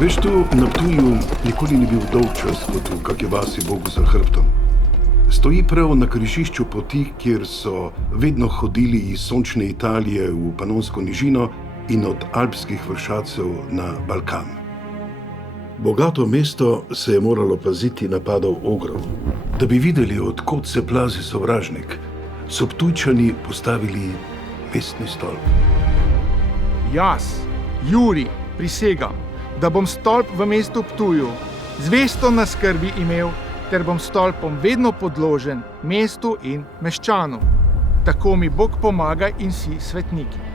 Veš, tu na Ptuju nikoli ni bil dolg čas kot v kakšni vasi Bogu za hrbtom. Stoji prav na križišču poti, kjer so vedno hodili iz sončne Italije v Panonsko nižino in od alpskih vršacev na Balkan. Bogato mesto se je moralo paziti napadov ogrov. Da bi videli, od kod se plazi sovražnik, so Ptujčani postavili mestni stolp. Jaz, Jurij, prisegam, da bom stolp v mestu Ptuju zvesto na skrbi imel, ter bom stolpom vedno podložen mestu in meščanom. Tako mi Bog pomaga in vsi svetniki.